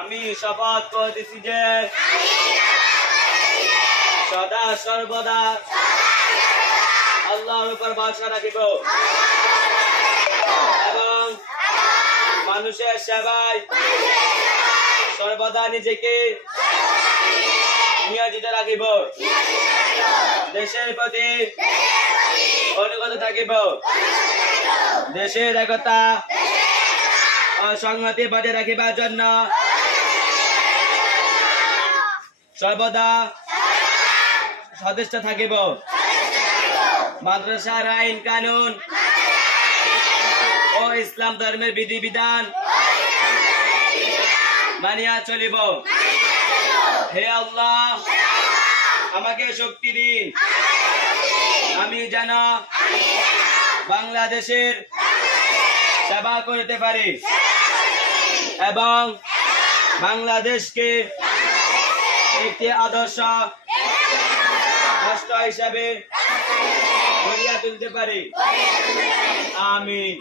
আমি শপথ করতেছি যে সদা সর্বদা আল্লাহর উপর ভরসা রাখিব এবং মানুষের সেবায় সর্বদা নিজেকে নিয়োজিত রাখিব। দেশের প্রতি অনুগত থাকিব। দেশের একতা ও সংহতি বজায় রাখিবার জন্য সর্বদা সচেষ্ট থাকিব। মাদ্রাসার আইন কানুন ও ইসলাম ধর্মের বিধিবিধান মানিয়া চলিব। হে আল্লাহ, আমাকে শক্তি দিন, আমি যেন বাংলাদেশের সেবা করতে পারি এবং বাংলাদেশকে একটি আদর্শ রাষ্ট্র হিসাবে গড়িয়া তুলতে পারি। আমিন।